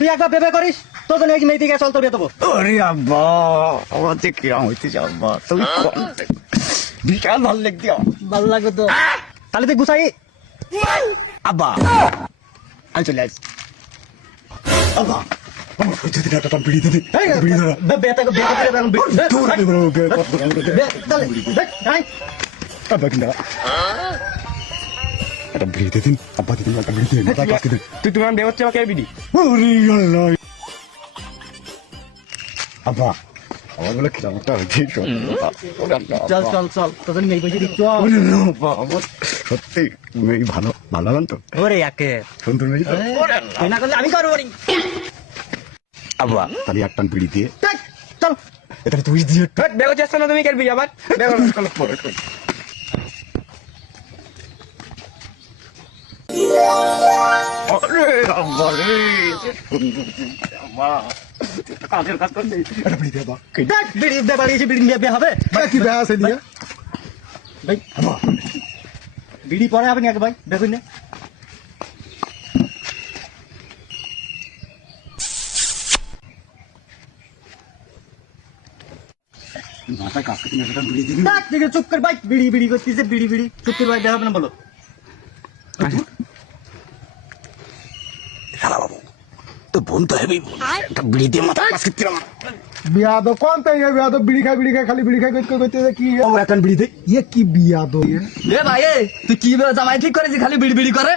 তুই একবার ভেবে করিস তোর জন্য এই মেয়েদিকে চল তোর বিয়ে দেবো। ওরে আব্বা আমার যে কিরম হইতেছে আব্বা, তুমি বিশাল ভালো লাগছে ভালো লাগবে তো, তাহলে তুই গুছাই। আব্বা। আমি চলে আসছি আব্বা। তুই তোমার বিয়ে হচ্ছে আমাকে বিড়ি। আব্বা আমার বলে কিরম একটা হয়েছে। চল চল চল তোর জন্য মেয়ে বসে দিচ্ছ। সত্যি মেয়ে ভালো ভালো হলেন তো, ওরে একে সুন্দর মেয়ে তো। তুই না করলে আমি করবো। আব্বা তাহলে এক টান বিড়ি দিয়ে চল এটা তুই দিয়ে বেগো চেষ্টা না তুমি করবি আবার আরে আব্বা রে সুন্দর আব্বা কাজের কাজ করতে এটা বিড়ি দিয়ে আব্বা বিড়ি বাড়িয়েছি বিড়ি বিয়ে হবে কি বেয়া আছে নিয়ে ভাই। বিড়ি পরে হবে না আগে ভাই দেখুন না। মাথায় কাজ করতে একটা বিড়ি দিয়ে চুপ কর ভাই, বিড়ি বিড়ি করতেছে বিড়ি বিড়ি চুপ কর ভাই, দেখাবে না বলো। শালা বাবু তো বোন তো হেবি একটা বিড়ি দিয়ে মাথা কাজ করতে বিয়া দো কোন তাই বিয়া দো বিড়ি খাই খালি বিড়ি খাই করতে কি একটা বিড়ি দে ইয়ে কি বিয়া দো এ ভাই তুই কি জামাই ঠিক করেছিস খালি বিড়ি বিড়ি করে।